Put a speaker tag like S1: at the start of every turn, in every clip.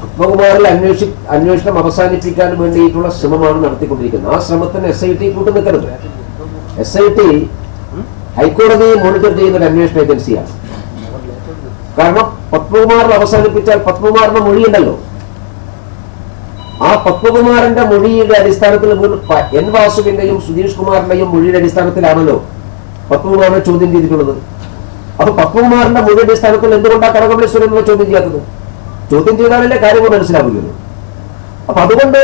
S1: പത്മകുമാറിൽ അന്വേഷി അന്വേഷണം അവസാനിപ്പിക്കാൻ വേണ്ടിയിട്ടുള്ള ശ്രമമാണ് നടത്തിക്കൊണ്ടിരിക്കുന്നത്. ആ ശ്രമത്തിന് എസ് ഐ ടി കൂട്ടു നിൽക്കരുത്. എസ് ഐ ടി ഹൈക്കോടതിയെ മോണിറ്റർ ചെയ്യുന്ന ഒരു അന്വേഷണ ഏജൻസിയാണ്. കാരണം പത്മകുമാറിൽ അവസാനിപ്പിച്ചാൽ പത്മകുമാറിന്റെ മൊഴിയുണ്ടല്ലോ ആ പത്മകുമാറിന്റെ മൊഴിയുടെ അടിസ്ഥാനത്തിൽ എൻ വാസുവിന്റെയും സുധീഷ് കുമാറിന്റെയും മൊഴിയുടെ അടിസ്ഥാനത്തിലാണല്ലോ പത്മകുമാറിനെ ചോദ്യം ചെയ്തിട്ടുള്ളത്. അപ്പൊ പത്മകുമാറിന്റെ മൊഴിയുടെ അടിസ്ഥാനത്തിൽ എന്തുകൊണ്ടാണ് കടകംപള്ളി സുരേന്ദ്രനെ ചോദ്യം ചെയ്യാത്തത്? ചോദ്യം ചെയ്താലല്ലേ കാര്യങ്ങൾ മനസ്സിലാവുകയുള്ളൂ അപ്പൊ അതുകൊണ്ട്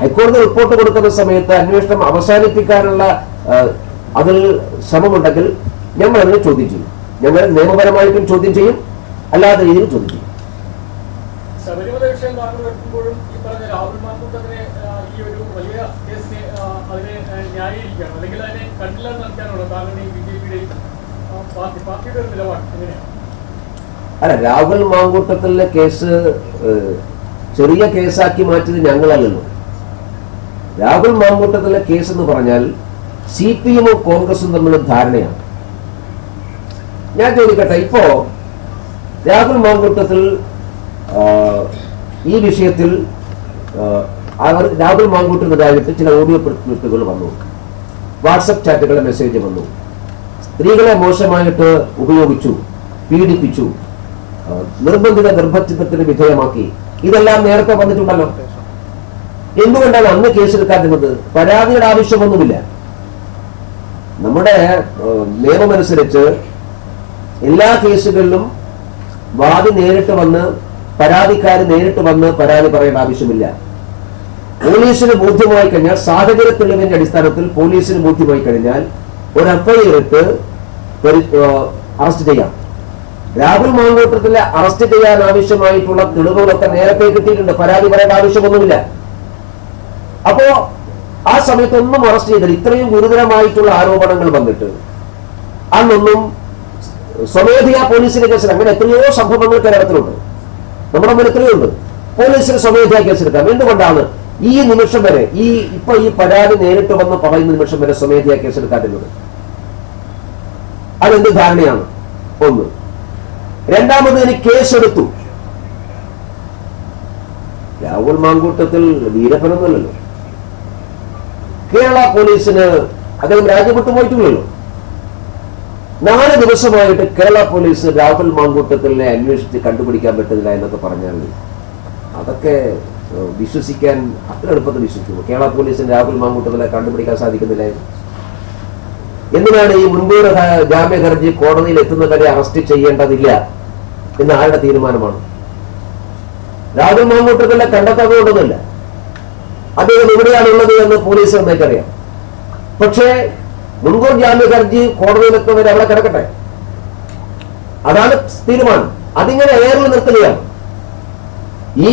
S1: ഹൈക്കോടതി റിപ്പോർട്ട് കൊടുക്കുന്ന സമയത്ത് അന്വേഷണം അവസാനിപ്പിക്കാനുള്ള അതിൽ ശ്രമമുണ്ടെങ്കിൽ ഞങ്ങൾ അതിനെ ചോദ്യം ചെയ്യും. ഞങ്ങൾ നിയമപരമായിട്ടും ചോദ്യം ചെയ്യും അല്ലാത്ത രീതിയിൽ ചോദ്യം ചെയ്യും.
S2: ശബരിമല വിഷയം ഈ പറഞ്ഞ രാഹുൽ ഈ ഒരു വലിയ അതിനെ അല്ലെങ്കിൽ പാർട്ടിയുടെ നിലപാട് എങ്ങനെയാണ്?
S1: അല്ല രാഹുൽ മാങ്കൂട്ടത്തിലെ കേസ് ചെറിയ കേസാക്കി മാറ്റിയത് ഞങ്ങളല്ലല്ലോ. രാഹുൽ മാങ്കൂട്ടത്തിലെ കേസ് എന്ന് പറഞ്ഞാൽ സി പി എമ്മും കോൺഗ്രസും തമ്മിലുള്ള ധാരണയാണ്. ഞാൻ ചോദിക്കട്ടെ ഇപ്പോ രാഹുൽ മാങ്കൂട്ടത്തിൽ ഈ വിഷയത്തിൽ അവർ രാഹുൽ മാങ്കൂട്ടത്തിനെതിരായിട്ട് ചില ഓഡിയോ ക്ലിപ്പുകൾ വന്നു. വാട്സപ്പ് ചാറ്റുകളെ മെസ്സേജ് വന്നു. സ്ത്രീകളെ മോശമായിട്ട് ഉപയോഗിച്ചു പീഡിപ്പിച്ചു. നിർബന്ധിത ഗർഭഛിദ്രത്തിന് വിധേയമാക്കി. ഇതെല്ലാം നേരത്തെ വന്നിട്ടുണ്ടല്ലോ. എന്തുകൊണ്ടാണ് അന്ന് കേസെടുക്കാതിരുന്നത് പരാതിയുടെ ആവശ്യമൊന്നുമില്ല. നമ്മുടെ നിയമമനുസരിച്ച് എല്ലാ കേസുകളിലും വാദി നേരിട്ട് വന്ന് പരാതിക്കാര് നേരിട്ട് വന്ന് പരാതി പറയേണ്ട ആവശ്യമില്ല. പോലീസിന് ബോധ്യമായി കഴിഞ്ഞാൽ സാഹചര്യ തെളിവിന്റെ അടിസ്ഥാനത്തിൽ പോലീസിന് ബോധ്യമായി കഴിഞ്ഞാൽ ഒരു എഫ്ഐആർ ഇട്ട് അറസ്റ്റ് ചെയ്യാം. രാഹുൽ മാങ്കോട്ടത്തിലെ അറസ്റ്റ് ചെയ്യാൻ ആവശ്യമായിട്ടുള്ള തെളിവുകളൊക്കെ നേരത്തെ കിട്ടിയിട്ടുണ്ട്. പരാതി പറയേണ്ട ആവശ്യമൊന്നുമില്ല. അപ്പോ ആ സമയത്തൊന്നും അറസ്റ്റ് ചെയ്തില്ല. ഇത്രയും ഗുരുതരമായിട്ടുള്ള ആരോപണങ്ങൾ വന്നിട്ട്. അന്നൊന്നും സ്വമേധയാ പോലീസിന്റെ കേസിൽ അങ്ങനെ എത്രയോ സംഭവങ്ങൾ കേരളത്തിലുണ്ട്. നമ്മുടെ മുന്നിൽ എത്രയോ ഉണ്ട് പോലീസിന് സ്വമേധയാ കേസെടുക്കാം. എന്തുകൊണ്ടാണ് ഈ നിമിഷം വരെ ഈ ഇപ്പൊ ഈ പരാതി നേരിട്ട് വന്ന് പറയുന്ന നിമിഷം വരെ സ്വമേധയാ കേസെടുക്കാതിരുന്നത്? അതെന്ത് ധാരണയാണ്? ഒന്ന്. രണ്ടാമത് ഇനി കേസെടുത്തു. രാഹുൽ മാങ്കൂട്ടത്തിൽ വീരപ്പനൊന്നുമല്ലല്ലോ കേരള പോലീസിന് അദ്ദേഹം രാജ്യം വിട്ടു പോയിട്ടില്ലല്ലോ നാല് ദിവസമായിട്ട് കേരള പോലീസ് രാഹുൽ മാങ്കൂട്ടത്തിലെ അന്വേഷിച്ച് കണ്ടുപിടിക്കാൻ പറ്റുന്നില്ല എന്നൊക്കെ പറഞ്ഞാൽ അതൊക്കെ വിശ്വസിക്കാൻ അത്ര എളുപ്പത്തിൽ വിശ്വസിക്കുന്നു കേരള പോലീസിന് രാഹുൽ മാങ്കൂട്ടത്തിലെ കണ്ടുപിടിക്കാൻ സാധിക്കുന്നില്ല. എന്തിനാണ് ഈ മുൻകൂർ ജാമ്യ ഹർജി കോടതിയിൽ എത്തുന്നവരെ അറസ്റ്റ് ചെയ്യേണ്ടതില്ല? എന്ന് ആരുടെ തീരുമാനമാണ്? രാഹുൽ മാങ്കൂട്ടത്തിനെ കണ്ടെത്താതുകൊണ്ടൊന്നുമില്ല അദ്ദേഹം എവിടെയാണുള്ളത് എന്ന് പോലീസ് നന്നായിട്ടറിയാം പക്ഷേ മുൻകൂർ ജാമ്യ ഹർജി കോടതിയിലൊക്കെ വരെ അവിടെ കിടക്കട്ടെ. അതാണ് തീരുമാനം. അതിങ്ങനെ ഏറിൽ നിർത്തുകയാണ്. ഈ